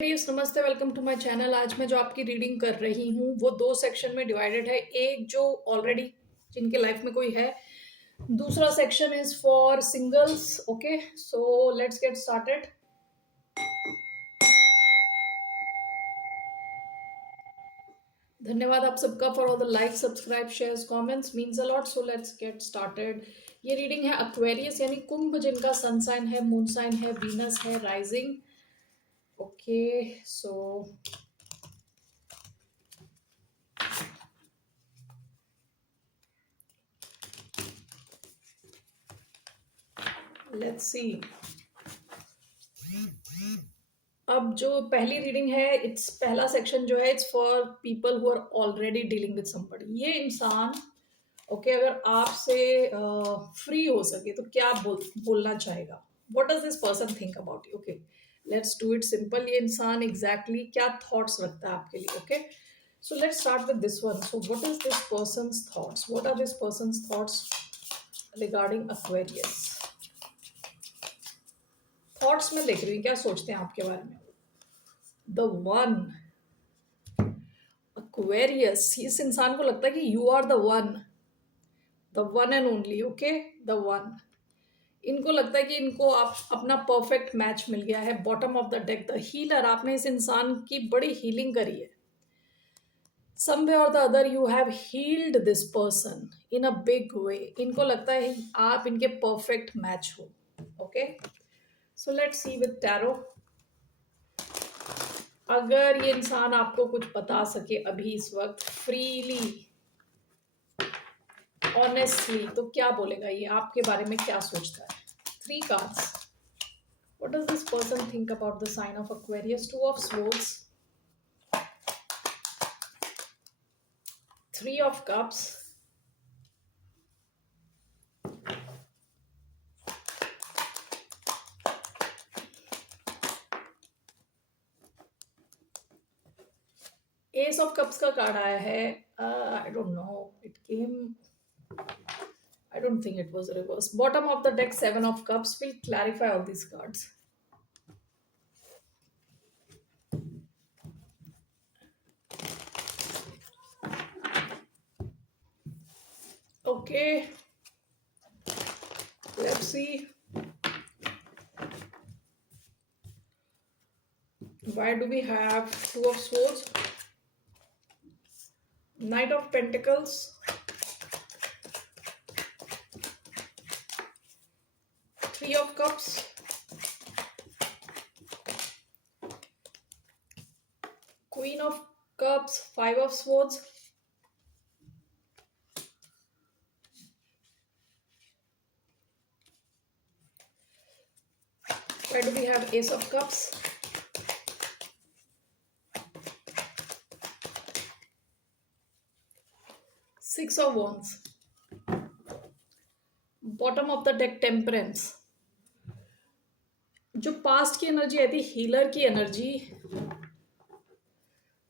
Please नमस्ते, welcome to my channel. आज मैं जो आपकी रीडिंग कर रही हूँ वो दो सेक्शन में डिवाइडेड है। एक जो ऑलरेडी जिनके लाइफ में कोई है, दूसरा section is for singles. Okay, so let's get started. धन्यवाद आप सबका for all the like, subscribe, shares, comments, means a lot. So let's get started. ये रीडिंग है एक्वेरियस यानी कुंभ, जिनका सन साइन है, मून साइन है, वीनस है, राइजिंग। ओके, सो लेट्स सी। अब जो पहली रीडिंग है, इट्स पहला सेक्शन जो है, it's for people who are already dealing with somebody. ये इंसान ओके अगर आपसे फ्री हो सके तो क्या बोलना चाहेगा? What does this person think about you? Okay, let's do it simple. ये इंसान एग्जैक्टली क्या थॉट्स रखता है आपके लिए? Okay, so let's start with this one. So what is this person's thoughts? What are this person's thoughts regarding Aquarius? Thoughts में देख रही हूँ क्या सोचते हैं आपके बारे में। The one, Aquarius. इस इंसान को लगता है कि you are the one and only. Okay, the one. इनको लगता है कि इनको आप अपना परफेक्ट मैच मिल गया है। Bottom of the deck, the healer. आपने इस इंसान की बड़ी हीलिंग करी है। सम वे और the other you have healed this person in a big way. इनको लगता है आप इनके परफेक्ट मैच हो। Okay, so let's see with tarot. अगर ये इंसान आपको कुछ बता सके अभी इस वक्त फ्रीली, ऑनेस्टली, तो क्या बोलेगा? ये आपके बारे में क्या सोचता है? Three cards. What does this person think about the sign of Aquarius? Two of swords, three of cups, ace of cups का कार्ड आया है। I don't know, it came, I don't think it was reversed. Bottom of the deck, Seven of Cups. Will clarify all these cards. Okay, let's see. Why do we have Two of Swords, Knight of Pentacles, Three of Cups, Queen of Cups, Five of Swords, why do we have Ace of Cups, Six of Wands, bottom of the deck, Temperance. जो past की energy आई थी, healer की energy,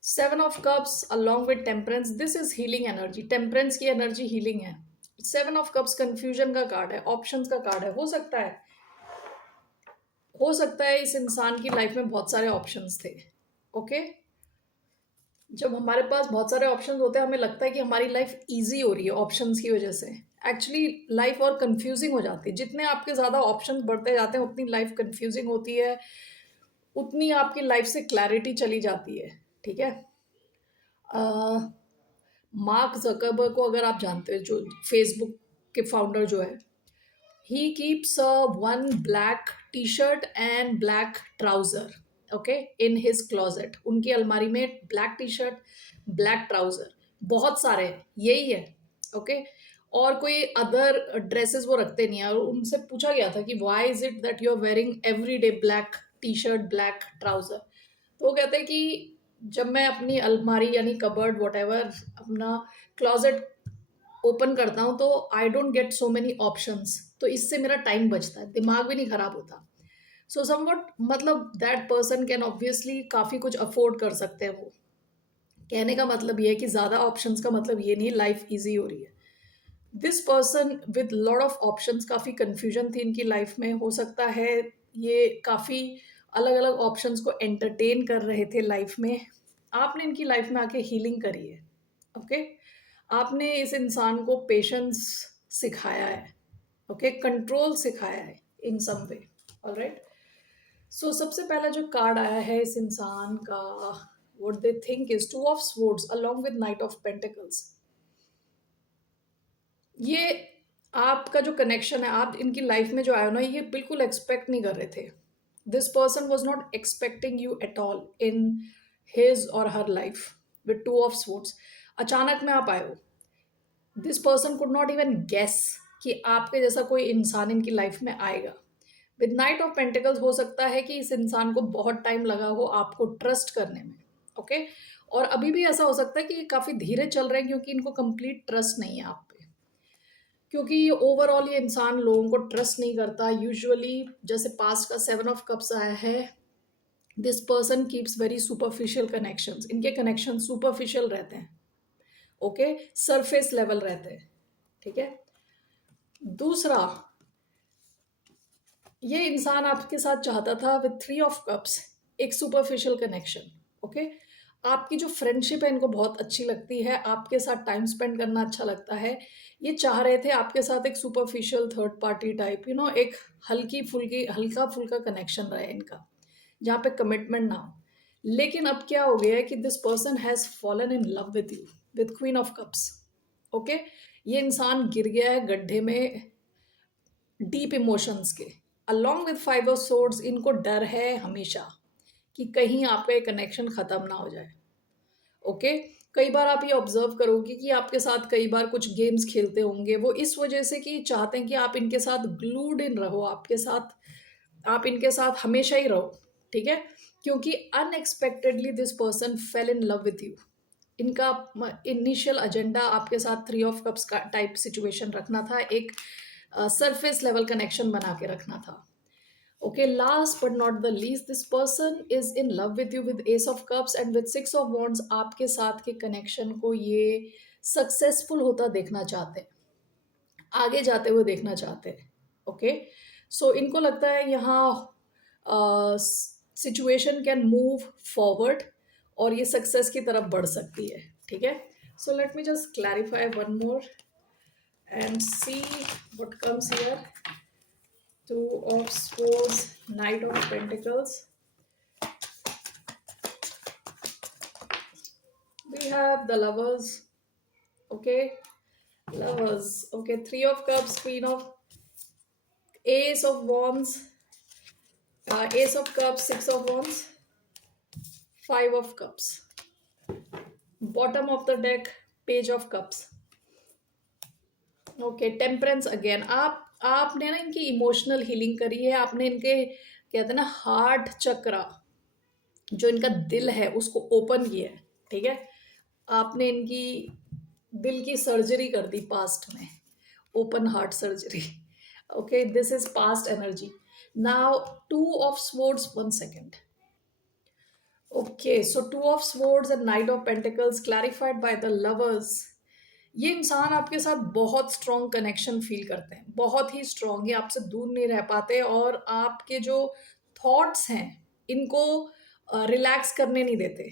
seven of cups along with temperance, this is healing energy. Temperance की energy healing है। Seven of cups confusion का card है, options का card है। हो सकता है इस इंसान की लाइफ में बहुत सारे ऑप्शंस थे। ओके, जब हमारे पास बहुत सारे ऑप्शंस होते हैं हमें लगता है कि हमारी लाइफ इजी हो रही है ऑप्शंस की वजह से। एक्चुअली लाइफ और कंफ्यूजिंग हो जाती है। जितने आपके ज़्यादा ऑप्शंस बढ़ते जाते हैं उतनी लाइफ कंफ्यूजिंग होती है, उतनी आपकी लाइफ से क्लैरिटी चली जाती है। ठीक है, मार्क जकरबर्ग को अगर आप जानते हो, जो फेसबुक के फाउंडर जो है, he keeps one black T shirt and black trouser okay in his closet. उनकी अलमारी में black T shirt, black trouser बहुत सारे हैं, यही है। ओके, और कोई अदर ड्रेसेस वो रखते नहीं है। और उनसे पूछा गया था कि why is it that you are wearing every day black T shirt, black trouser? तो वो कहते हैं कि जब मैं अपनी अलमारी यानी कबर्ड वट अपना क्लोजेट ओपन करता हूँ तो I don't get so many options, तो इससे मेरा टाइम बचता है, दिमाग भी नहीं खराब होता। सो समवट मतलब दैट पर्सन कैन ऑब्वियसली काफ़ी कुछ अफोर्ड कर सकते हैं वो। कहने का मतलब ये है कि ज़्यादा ऑप्शंस का मतलब ये नहीं लाइफ ईजी हो रही है। This person with lot of options, काफ़ी कन्फ्यूजन थी इनकी लाइफ में। हो सकता है ये काफ़ी अलग अलग ऑप्शंस को एंटरटेन कर रहे थे लाइफ में, आपने इनकी लाइफ में आके हीलिंग करी है। ओके, आपने इस इंसान को पेशेंस सिखाया है, ओके, कंट्रोल सिखाया है इन सम वे। ऑलराइट, सो सबसे पहला जो कार्ड आया है इस इंसान का, what they think is to of swords along with knight of pentacles. ये आपका जो कनेक्शन है, आप इनकी लाइफ में जो आए हो ना, ये बिल्कुल एक्सपेक्ट नहीं कर रहे थे। This person was not expecting you at all in his or her life with two of swords. अचानक में आप आए हो। This person could not even guess कि आपके जैसा कोई इंसान इनकी लाइफ में आएगा। विद नाइट ऑफ पेंटिकल्स हो सकता है कि इस इंसान को बहुत टाइम लगा हो आपको ट्रस्ट करने में, ओके, और अभी भी ऐसा हो सकता है कि ये काफ़ी धीरे चल रहे हैं क्योंकि इनको कंप्लीट ट्रस्ट नहीं है आप पे, क्योंकि ये ओवरऑल ये इंसान लोगों को ट्रस्ट नहीं करता यूजुअली। जैसे पास्ट का 7 ऑफ कप्स आया है, this person keeps very superficial connections. इनके कनेक्शन सुपरफिशियल रहते हैं, ओके, सरफेस लेवल रहते हैं, ठीक है। दूसरा, ये इंसान आपके साथ चाहता था विथ 3 ऑफ कप्स एक सुपरफिशियल कनेक्शन, ओके। आपकी जो फ्रेंडशिप है इनको बहुत अच्छी लगती है, आपके साथ टाइम स्पेंड करना अच्छा लगता है। ये चाह रहे थे आपके साथ एक superficial third party type, you know, एक हल्का फुल्का कनेक्शन रहे इनका, जहाँ पे कमिटमेंट ना हो। लेकिन अब क्या हो गया है कि this person has fallen in love with you with queen of cups, okay. ये इंसान गिर गया है गड्ढे में डीप इमोशंस के। अलॉन्ग विद 5 ऑफ सोर्ड्स, इनको डर है हमेशा कि कहीं आपका ये कनेक्शन ख़त्म ना हो जाए, ओके। कई बार आप ये ऑब्जर्व करोगे कि आपके साथ कई बार कुछ गेम्स खेलते होंगे, वो इस वजह से कि चाहते हैं कि आप इनके साथ ग्लूड इन रहो, आपके साथ, आप इनके साथ हमेशा ही रहो, ठीक है। क्योंकि unexpectedly this person fail in love with you. इनका इनिशियल एजेंडा आपके साथ 3 ऑफ कप्स का टाइप सिचुएशन रखना था, एक सरफेस लेवल कनेक्शन बना के रखना था, okay. Last but not the least, this person is in love with you with S of cups and with 6 of wands. आपके साथ के कनेक्शन को ये सक्सेसफुल होता देखना चाहते हैं, आगे जाते हुए देखना चाहते हैं, ओके। सो इनको लगता है यहाँ सिचुएशन कैन मूव फॉरवर्ड और ये सक्सेस की तरफ बढ़ सकती है, ठीक है। So let me just clarify one more and see what comes here. 2 of Swords, Knight of Pentacles. We have the Lovers, okay, Lovers, okay, 3 of Cups, Queen of, Ace of Wands, Ace of Cups, 6 of Wands, 5 of Cups. Bottom of the deck, Page of Cups. Okay, temperance again. आपने ना इनकी emotional healing करी है, आपने इनके कहते हैं ना हार्ट चक्रा, जो इनका दिल है उसको ओपन किया है, ठीक है। आपने इनकी दिल की सर्जरी कर दी पास्ट में, open heart surgery, okay. This is past energy. Now 2 of Swords, 1 second, okay. So 2 of Swords and night of pentacles clarified by the lovers. ये इंसान आपके साथ बहुत स्ट्रॉन्ग कनेक्शन फील करते हैं, बहुत ही स्ट्रॉन्ग, ये आपसे दूर नहीं रह पाते और आपके जो थॉट्स हैं इनको रिलैक्स करने नहीं देते,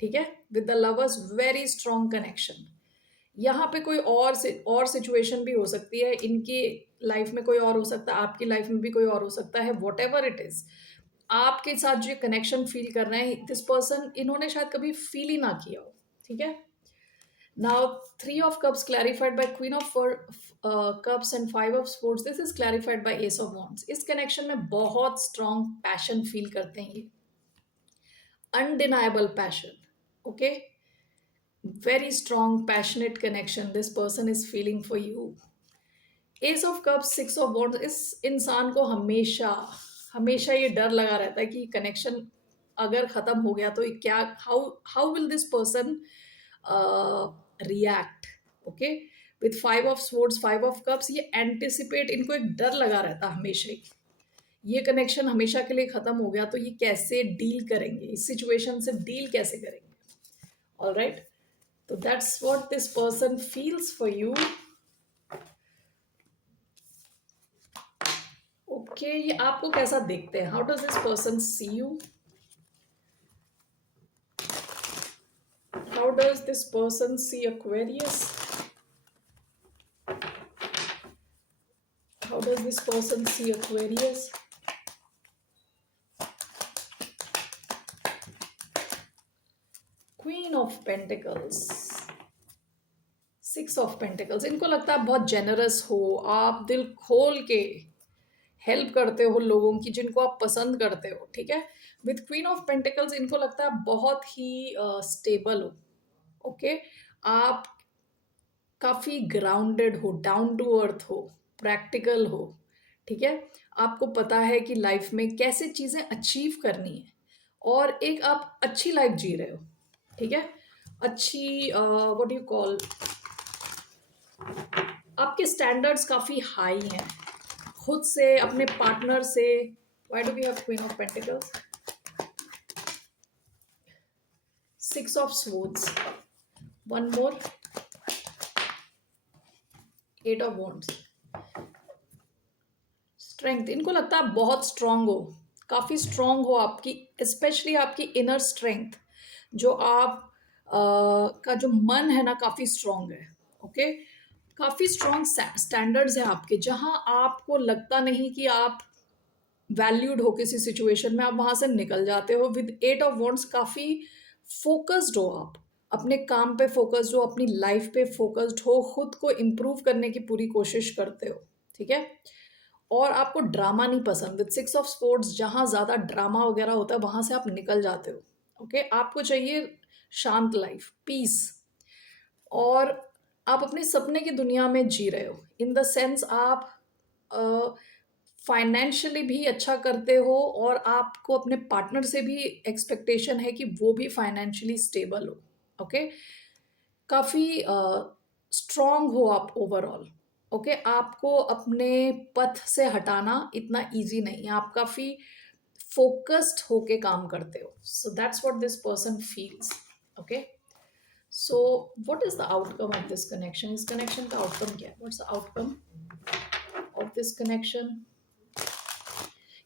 ठीक है। With the lovers very strong connection. यहाँ पे कोई और सिचुएशन भी हो सकती है, इनकी लाइफ में कोई और हो सकता है, आपकी लाइफ में भी कोई और हो सकता है, वॉट एवर इट इज। आपके साथ जो कनेक्शन फील कर रहे हैं दिस पर्सन, इन्होंने शायद कभी फील ही ना किया हो, ठीक है। Now, 3 of Cups clarified by Queen of Cups and 5 of Swords. This is clarified by Ace of Wands. इस कनेक्शन में बहुत स्ट्रॉन्ग पैशन फील करते हैं ये, undeniable passion, okay. Very strong passionate connection this person is feeling for you. S of cups, 6 of Wands, इस इंसान को हमेशा हमेशा ये डर लगा रहता है कि कनेक्शन अगर खत्म हो गया तो क्या, how will this person react, okay. With 5 of Swords, 5 of Cups, ये एंटिसिपेट, इनको एक डर लगा रहता हमेशा ही, ये कनेक्शन हमेशा के लिए खत्म हो गया तो ये कैसे डील करेंगे, इस सिचुएशन से डील कैसे करेंगे। ऑल राइट, तो that's what this person feels for you, okay, ये आपको कैसा देखते हैं? How does this person see you? How does this person see Aquarius? How does this person see Aquarius? Queen of Pentacles, Six of Pentacles. इनको लगता है बहुत generous हो आप, दिल खोल के हेल्प करते हो लोगों की जिनको आप पसंद करते हो, ठीक है। विथ क्वीन ऑफ पेंटिकल्स इनको लगता है बहुत ही स्टेबल हो, ओके। आप काफ़ी ग्राउंडेड हो, डाउन टू अर्थ हो, प्रैक्टिकल हो, ठीक है। आपको पता है कि लाइफ में कैसे चीज़ें अचीव करनी है और एक आप अच्छी लाइफ जी रहे हो, ठीक है। अच्छी व्हाट यू कॉल, आपके स्टैंडर्ड्स काफ़ी हाई हैं खुद से, अपने पार्टनर से। Why do we have queen of pentacles? Six of swords, one more, eight of wands. Strength, इनको लगता है बहुत स्ट्रांग हो, काफ़ी स्ट्रांग हो आपकी, स्पेशली आपकी इनर स्ट्रेंथ, जो आप का जो मन है ना काफ़ी स्ट्रांग है, ओके। काफ़ी स्ट्रांग स्टैंडर्ड्स हैं आपके, जहां आपको लगता नहीं कि आप वैल्यूड हो किसी सिचुएशन में, आप वहां से निकल जाते हो। विद एट ऑफ वॉन्ड्स काफ़ी फोकस्ड हो आप, अपने काम पे फोकस्ड हो, अपनी लाइफ पे फोकस्ड हो, खुद को इम्प्रूव करने की पूरी कोशिश करते हो, ठीक है। और आपको ड्रामा नहीं पसंद। विद सिक्स ऑफ स्पोर्ट्स जहाँ ज़्यादा ड्रामा वगैरह होता है वहाँ से आप निकल जाते हो, ओके। आपको चाहिए शांत लाइफ, पीस, और आप अपने सपने की दुनिया में जी रहे हो, इन द सेंस आप फाइनेंशियली भी अच्छा करते हो और आपको अपने पार्टनर से भी एक्सपेक्टेशन है कि वो भी फाइनेंशियली स्टेबल हो, ओके। काफ़ी स्ट्रॉन्ग हो आप ओवरऑल, ओके। आपको अपने पथ से हटाना इतना इजी नहीं है, आप काफ़ी फोकस्ड होके काम करते हो। So that's what this person feels, okay. So what is the outcome of this connection? इस कनेक्शन का आउटकम क्या है? What's the outcome of this connection?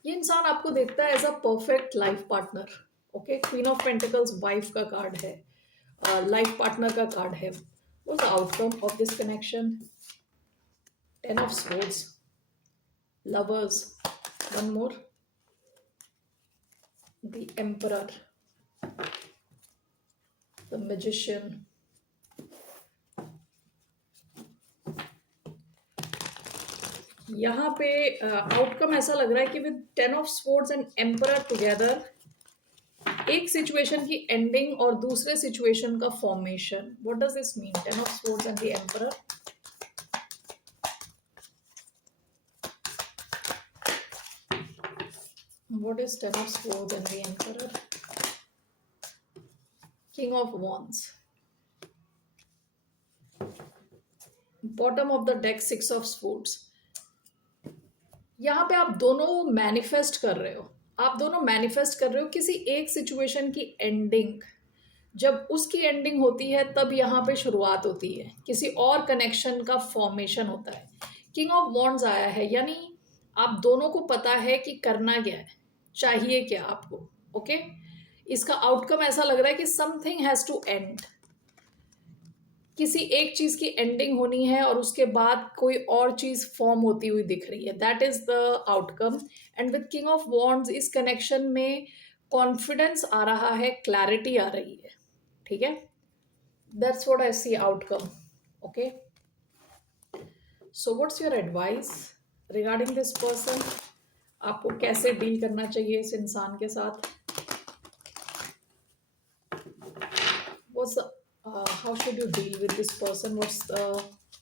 ये इंसान आपको देखता है as a perfect life partner, okay. Queen of pentacles wife का कार्ड है, लाइफ पार्टनर का कार्ड है। What's the outcome of this connection? Ten of swords, lovers, one more, the emperor, the magician. यहाँ पे आउटकम ऐसा लग रहा है कि with ten of sports and emperor together, एक सिचुएशन की एंडिंग और दूसरे सिचुएशन का formation. What does this mean? Ten of sports and the emperor, what is ten of swords and the emperor? King of wands, bottom of the deck, six of swords. यहाँ पे आप दोनों manifest कर रहे हो, आप दोनों मैनिफेस्ट कर रहे हो किसी एक सिचुएशन की एंडिंग। जब उसकी एंडिंग होती है तब यहाँ पे शुरुआत होती है, किसी और कनेक्शन का फॉर्मेशन होता है। किंग ऑफ वॉन्ड्स आया है, यानी आप दोनों को पता है कि करना क्या है, चाहिए क्या आपको, ओके। इसका आउटकम ऐसा लग रहा है कि समथिंग हैज़ टू एंड, किसी एक चीज की एंडिंग होनी है और उसके बाद कोई और चीज फॉर्म होती हुई दिख रही है। That is the outcome. And with king of wands इस कनेक्शन में कॉन्फिडेंस आ रहा है, क्लैरिटी आ रही है, ठीक है। That's what I see outcome, okay. So what's your advice regarding this person? आपको कैसे डील करना चाहिए इस इंसान के साथ? What's the how should you deal with this person? What's the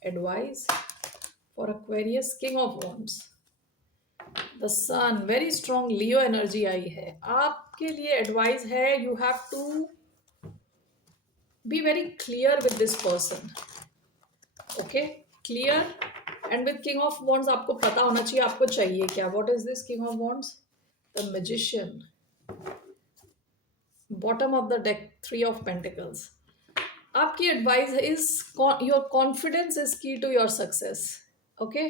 advice for Aquarius? King of Wands, the Sun, very strong Leo energy आई है। आपके लिए एडवाइस है, you have to be very clear with this person, okay, clear। and with King of Wands आपको पता होना चाहिए आपको चाहिए क्या। what is this King of Wands? the Magician, bottom of the deck, Three of Pentacles। आपकी advice is your confidence is key to your success, okay.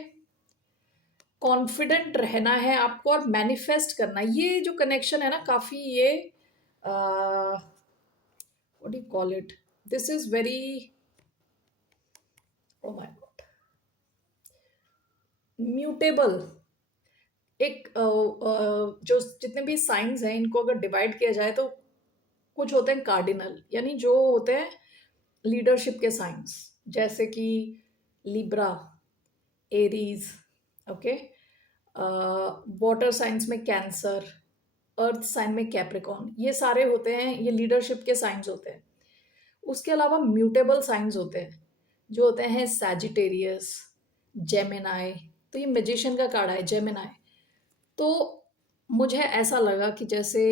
Confident रहना है आपको और मैनिफेस्ट करना है। ये जो कनेक्शन है ना, काफ़ी ये what you call it, this is very, oh my God, mutable. एक जो जितने भी साइंस हैं इनको अगर डिवाइड किया जाए तो कुछ होते हैं कार्डिनल, यानी जो होते हैं लीडरशिप के साइंस, जैसे कि Libra, Aries, okay, water science में कैंसर, अर्थ साइन में कैप्रिकॉन, ये सारे होते हैं, ये लीडरशिप के साइंस होते हैं। उसके अलावा म्यूटेबल साइंस होते हैं जो होते हैं सैजिटेरियस, जेमिनाई। तो ये मैजिशियन का कार्ड है जेमिनाई। तो मुझे ऐसा लगा कि जैसे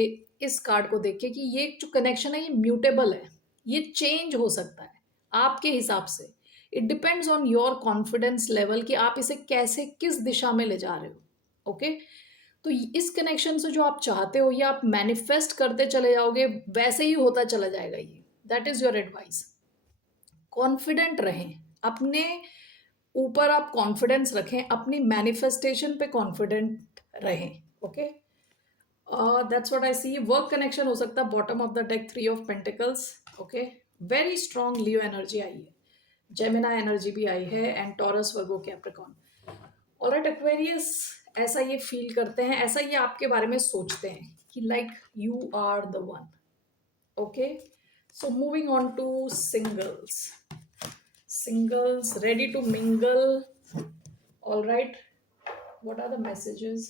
इस कार्ड को देख के कि ये जो कनेक्शन है ये म्यूटेबल है, ये चेंज हो सकता है आपके हिसाब से। It depends on your confidence level कि आप इसे कैसे किस दिशा में ले जा रहे हो। ओके, तो इस कनेक्शन से जो आप चाहते हो ये आप मैनिफेस्ट करते चले जाओगे, वैसे ही होता चला जाएगा ये। That is your advice. Confident रहें अपने ऊपर, आप कॉन्फिडेंस रखें, अपनी मैनिफेस्टेशन पे कॉन्फिडेंट रहें। Okay, that's what I see. Work connection हो सकता है, bottom of the deck 3 of pentacles. Okay, very strong Leo energy आई है, जेमिना एनर्जी भी आई है, and Taurus, Virgo, Capricorn. Alright Aquarius, ऐसा ये फील करते हैं, ऐसा ये आपके बारे में सोचते हैं कि like you are the one. Okay, so moving on to singles. Singles ready to mingle. All right, what are the messages?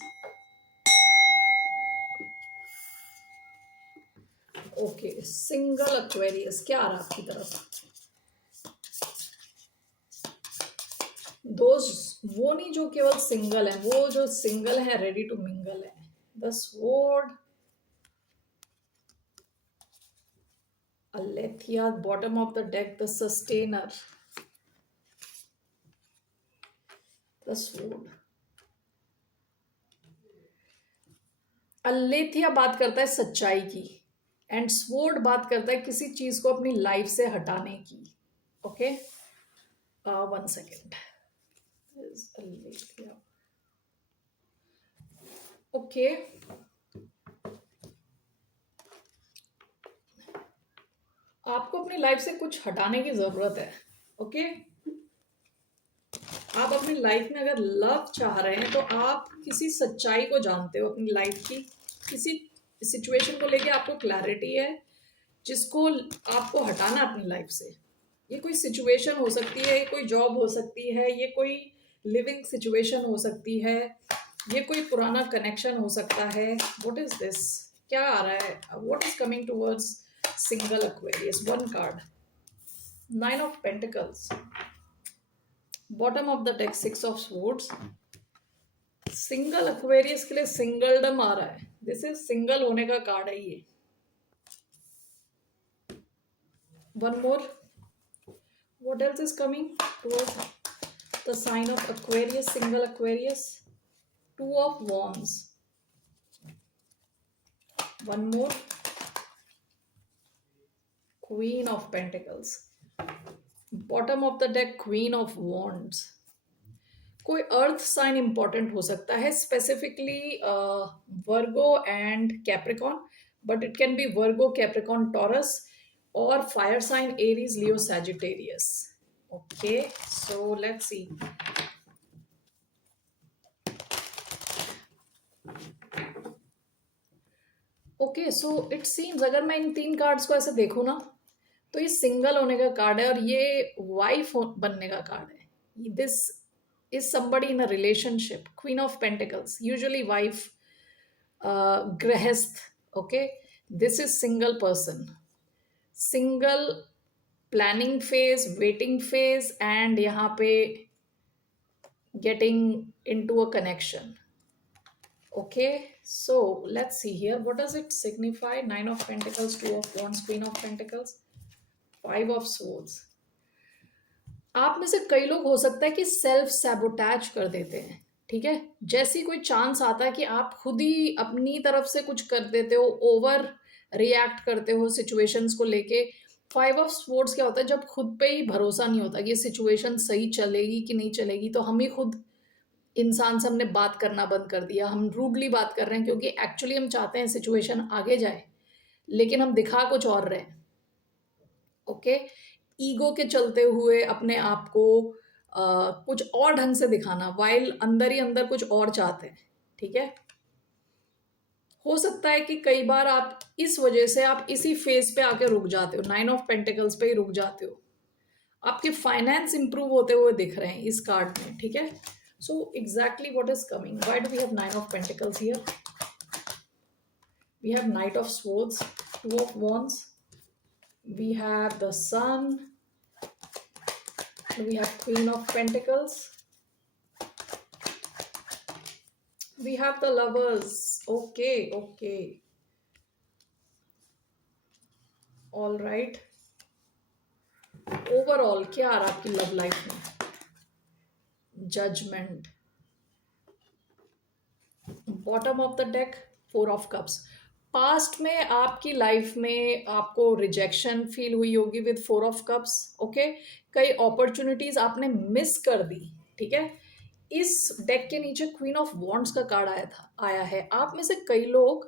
Okay, single Aquarius, क्या आ रहा है आपकी तरफ? दोस्त वो नहीं जो केवल सिंगल है, वो जो सिंगल है रेडी टू मिंगल है। The sword, Aletheia, bottom of the deck, the sustainer, the sword. अलेथिया बात करता है सच्चाई की, एंड स्वॉर्ड बात करता है किसी चीज को अपनी लाइफ से हटाने की। Okay, 1 second. ओके, आपको अपनी लाइफ से कुछ हटाने की जरूरत है। ओके, आप अपनी लाइफ में अगर लव चाह रहे हैं तो आप किसी सच्चाई को जानते हो अपनी लाइफ की, किसी सिचुएशन को लेके आपको क्लैरिटी है जिसको आपको हटाना अपनी लाइफ से। ये कोई सिचुएशन हो सकती है, ये कोई जॉब हो सकती है, ये कोई लिविंग सिचुएशन हो सकती है, ये कोई पुराना कनेक्शन हो सकता है। व्हाट इज दिस, क्या आ रहा है, what is coming towards single Aquarius? 1 card, 9 of pentacles, bottom of the deck 6 of swords. Single Aquarius के लिए सिंगलडम आ रहा है, दिस इज सिंगल होने का कार्ड है ये। 1 मोर, what else is coming towards the sign of Aquarius, single Aquarius? 2 of wands, 1 more, queen of pentacles, bottom of the deck, queen of wands. कोई अर्थ sign important हो सकता है, specifically Virgo and Capricorn, but it can be Virgo, Capricorn, taurus, or fire sign Aries, Leo, Sagittarius. Okay, so let's see. Okay, so it seems अगर मैं इन 3 cards को ऐसे देखूँ ना तो ये सिंगल होने का कार्ड है और ये वाइफ बनने का कार्ड है। This is somebody in a relationship, Queen of Pentacles, usually wife, गृहस्थ। Okay, this is single person, single, planning phase, waiting phase, and यहाँ पे getting into a connection. Okay, so let's see here what does it signify. 9 of pentacles, 2 of wands, queen of pentacles, 5 of swords. आप में से कई लोग हो सकता है कि सेल्फ सैबोटैज कर देते हैं। ठीक है, जैसी कोई चांस आता है कि आप खुद ही अपनी तरफ से कुछ कर देते हो, ओवर रिएक्ट करते हो सिचुएशंस को लेके। 5 ऑफ स्वॉर्ड्स क्या होता है, जब खुद पे ही भरोसा नहीं होता कि ये सिचुएशन सही चलेगी कि नहीं चलेगी, तो हम ही खुद इंसान से हमने बात करना बंद कर दिया, हम रूडली बात कर रहे हैं क्योंकि एक्चुअली हम चाहते हैं सिचुएशन आगे जाए, लेकिन हम दिखा कुछ और रहे हैं। ओके, ईगो के चलते हुए अपने आप को कुछ और ढंग से दिखाना, वाइल अंदर ही अंदर कुछ और चाहते हैं। ठीक है, हो सकता है कि कई बार आप इस वजह से आप इसी फेज पे आके रुक जाते हो, 9 ऑफ पेंटिकल्स पे ही रुक जाते हो। आपके फाइनेंस इंप्रूव होते हुए दिख रहे हैं इस कार्ड में। ठीक है, so exactly what is coming, why do we have 9 of pentacles here? We have knight of swords, 2 of wands, we have the sun, we have queen of pentacles, we have the lovers. Okay, okay, all right. Overall क्या आ रहा है आपकी love life में? Judgement, bottom of the deck, 4 of cups. Past में आपकी life में आपको रिजेक्शन फील हुई होगी विद 4 ऑफ कप्स। ओके, कई अपॉर्चुनिटीज आपने मिस कर दी। ठीक है, इस डेक के नीचे क्वीन ऑफ वॉन्ड्स का कार्ड आया है। आप में से कई लोग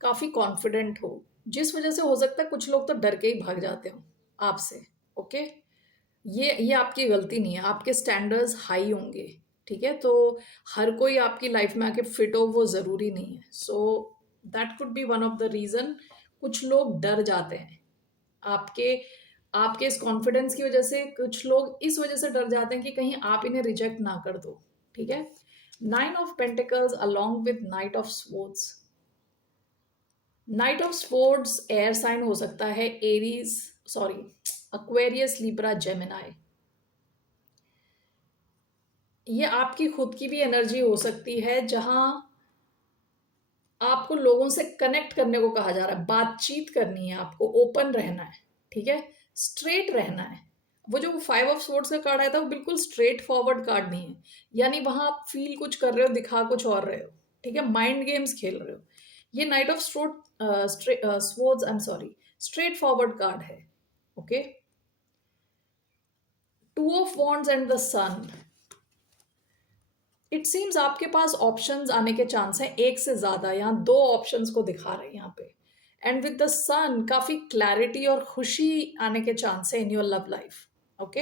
काफी कॉन्फिडेंट हो, जिस वजह से हो सकता है कुछ लोग तो डर के ही भाग जाते हो आपसे। ओके, ये आपकी गलती नहीं है, आपके स्टैंडर्ड्स हाई होंगे। ठीक है, तो हर कोई आपकी लाइफ में आके फिट हो वो ज़रूरी नहीं है। So that could be one of the reason कुछ लोग डर जाते हैं आपके आपके इस कॉन्फिडेंस की वजह से। कुछ लोग इस वजह से डर जाते हैं कि कहीं आप इन्हें रिजेक्ट ना कर दो। ठीक है, 9 of pentacles along with knight of swords. Knight of swords air sign हो सकता है, Aries, sorry, Aquarius, Libra, Gemini. ये आपकी खुद की भी एनर्जी हो सकती है जहां आपको लोगों से कनेक्ट करने को कहा जा रहा है, बातचीत करनी है, आपको ओपन रहना है। ठीक है, स्ट्रेट रहना है। वो जो 5 ऑफ स्वॉर्ड्स का कार्ड आया था वो बिल्कुल स्ट्रेट फॉरवर्ड कार्ड नहीं है, यानी वहां आप फील कुछ कर रहे हो, दिखा कुछ और रहे हो। ठीक है, माइंड गेम्स खेल रहे हो। ये knight of swords, I am sorry, straightforward card है। Okay, 2 of wands and the sun. It seems आपके पास ऑप्शंस आने के चांस हैं, एक से ज्यादा, यहाँ 2 ऑप्शंस को दिखा रहे हैं यहाँ पे। एंड विद द सन काफी क्लैरिटी और खुशी आने के चांस है in your love life. Okay,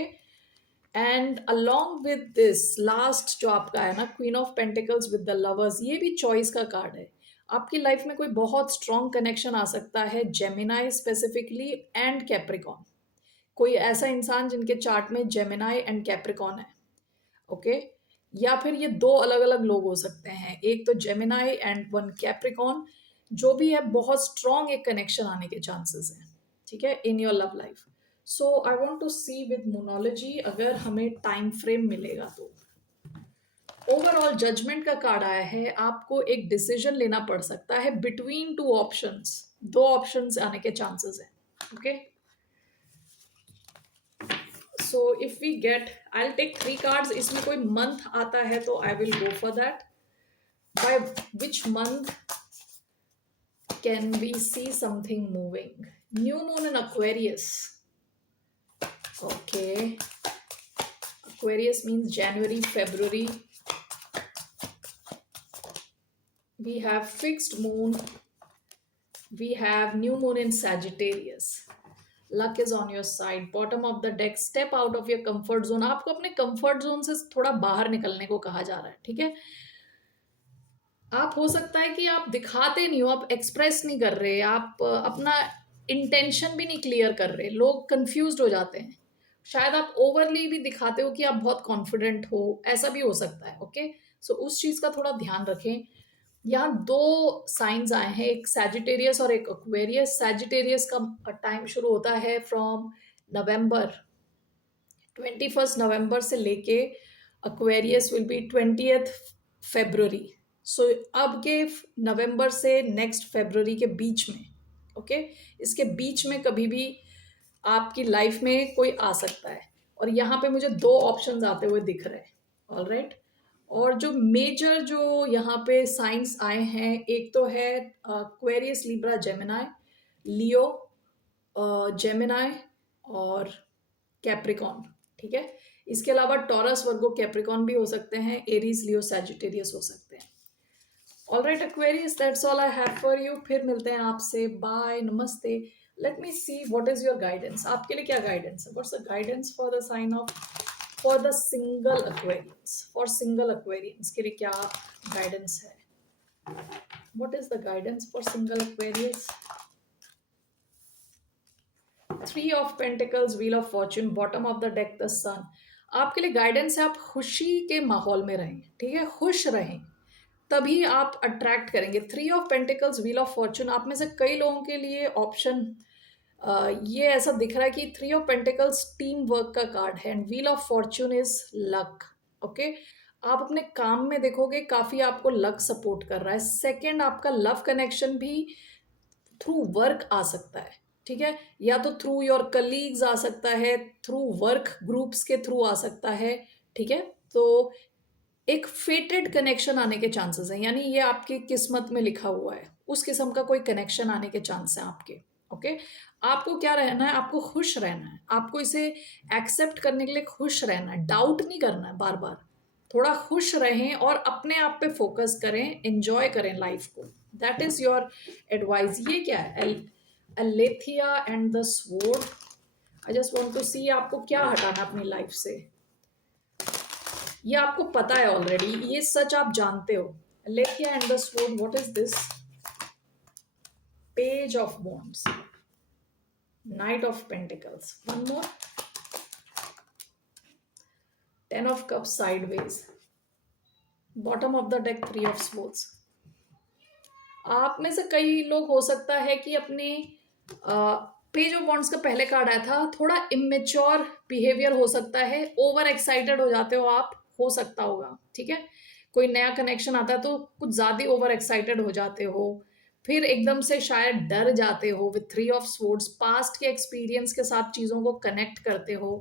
and along with this last जो आपका है ना, queen of pentacles with the lovers, ये भी चॉइस का कार्ड है। आपकी लाइफ में कोई बहुत स्ट्रॉन्ग कनेक्शन आ सकता है, जेमिनाई स्पेसिफिकली एंड कैप्रिकॉन। कोई ऐसा इंसान जिनके चार्ट में जेमिनाई एंड कैप्रिकॉन है। ओके, या फिर ये 2 अलग अलग लोग हो सकते हैं, एक तो जेमिनाई एंड वन कैप्रिकॉन। जो भी है, बहुत स्ट्रॉन्ग एक कनेक्शन आने के चांसेस हैं। ठीक है, in your love life. So I want to see with मोनोलॉजी अगर हमें टाइम फ्रेम मिलेगा तो। ओवरऑल जजमेंट का कार्ड आया है, आपको एक डिसीजन लेना पड़ सकता है बिटवीन 2 ऑप्शंस। 2 ऑप्शंस आने के चांसेस हैं। Okay, so if we get, I will take 3 cards. इसमें कोई मंथ आता है तो I will go for that. By which month can we see something moving? New moon in Aquarius. Okay, Aquarius means January, February. We have fixed moon. We have new moon in Sagittarius. Luck is on your side. Bottom of the deck, step out of your comfort zone. आपको अपने comfort zone से थोड़ा बाहर निकलने को कहा जा रहा है। ठीक है, आप हो सकता है कि आप दिखाते नहीं हो, आप एक्सप्रेस नहीं कर रहे, आप अपना इंटेंशन भी नहीं क्लियर कर रहे, लोग कंफ्यूज्ड हो जाते हैं। शायद आप ओवरली भी दिखाते हो कि आप बहुत कॉन्फिडेंट हो, ऐसा भी हो सकता है। ओके, सो उस चीज़ का थोड़ा ध्यान रखें। यहाँ 2 साइंस आए हैं, एक सैजिटेरियस और एक एक्वेरियस। सैजिटेरियस का टाइम शुरू होता है फ्रॉम नवंबर, 21 नवंबर से लेके एक्वेरियस विल बी 20 फरवरी। सो अब के नवंबर से नेक्स्ट फरवरी के बीच में, ओके, इसके बीच में कभी भी आपकी लाइफ में कोई आ सकता है। और यहाँ पे मुझे 2 ऑप्शंस आते हुए दिख रहे हैं। ऑल राइट, और जो मेजर जो यहाँ पे साइंस आए हैं, एक तो है एक्वेरियस, लिब्रा, जेमिनाई, लियो, जेमिनाई और कैप्रिकॉन। ठीक है। इसके अलावा टॉरस, वर्गो, कैप्रिकॉन भी हो सकते हैं, एरीज, लियो, सैजिटेरियस हो सकते हैं। Alright Aquarius, that's all I have for you. फिर मिलते हैं आपसे, बाय, नमस्ते। Let me see what is your guidance, आपके लिए क्या गाइडेंस है, what's the guidance for the sign of, for the single Aquarians, for single Aquarians के लिए क्या गाइडेंस है, what is the guidance for single Aquarians. Three of pentacles, wheel of fortune, bottom of the deck the sun. आपके लिए guidance है आप खुशी के माहौल में रहें, ठीक है, खुश रहें, तभी आप अट्रैक्ट करेंगे। Three of pentacles, wheel of Fortune, आप में से कई लोगों के लिए ऑप्शन ये ऐसा दिख रहा है कि three of pentacles team work का कार्ड है and wheel of Fortune is luck. Okay, आप अपने काम में देखोगे काफी आपको लक सपोर्ट कर रहा है। सेकंड, आपका लव कनेक्शन भी थ्रू वर्क आ सकता है, ठीक है, या तो थ्रू योर कलीग्स आ सकता है, थ्रू वर्क ग्रुप्स के थ्रू आ सकता है, ठीक है। तो एक फेटेड कनेक्शन आने के चांसेस हैं, यानी ये आपकी किस्मत में लिखा हुआ है, उस किस्म का कोई कनेक्शन आने के चांस हैं आपके। ओके, आपको क्या रहना है, आपको खुश रहना है, आपको इसे एक्सेप्ट करने के लिए खुश रहना है, डाउट नहीं करना है बार बार, थोड़ा खुश रहें और अपने आप पे फोकस करें, एंजॉय करें लाइफ को, दैट इज योर एडवाइस। ये क्या है, Aletheia and the sword. I just want to see आपको क्या हटाना है अपनी लाइफ से, ये आपको पता है ऑलरेडी, ये सच आप जानते हो। Aletheia and the sword, what is this, page of wands, knight of pentacles, one more, ten of cups sideways, bottom of the deck three of swords. आप में से कई लोग हो सकता है कि अपने पेज ऑफ वॉन्ड्स का पहले कार्ड आया था, थोड़ा इमेच्योर बिहेवियर हो सकता है, ओवर एक्साइटेड हो जाते हो आप, हो सकता होगा, ठीक है। कोई नया कनेक्शन आता है तो कुछ ज्यादा ओवर एक्साइटेड हो जाते हो, फिर एकदम से शायद डर जाते हो with three of swords, past के एक्सपीरियंस के साथ चीजों को कनेक्ट करते हो,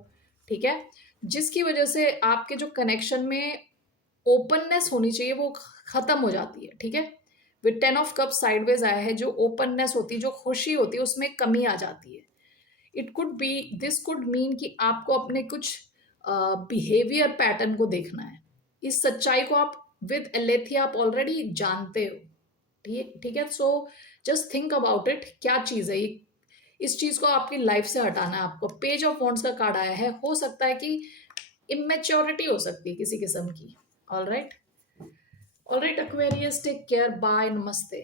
ठीक है, जिसकी वजह से आपके जो कनेक्शन में ओपननेस होनी चाहिए वो खत्म हो जाती है, ठीक है। With ten of cup sideways आया है, जो ओपननेस होती है, जो खुशी होती है, उसमें कमी आ जाती है। It could be, this could mean कि आपको अपने कुछ बिहेवियर पैटर्न को देखना है, इस सच्चाई को आप विद एलेथिया आप ऑलरेडी जानते हो, ठीक ठीक है। So just think about it, क्या चीज है ये, इस चीज को आपकी लाइफ से हटाना है आपको। पेज ऑफ वॉन्ड्स का कार्ड आया है, हो सकता है कि इमेच्योरिटी हो सकती है किसी किस्म की। All right, Aquarius, take care. Bye. Namaste.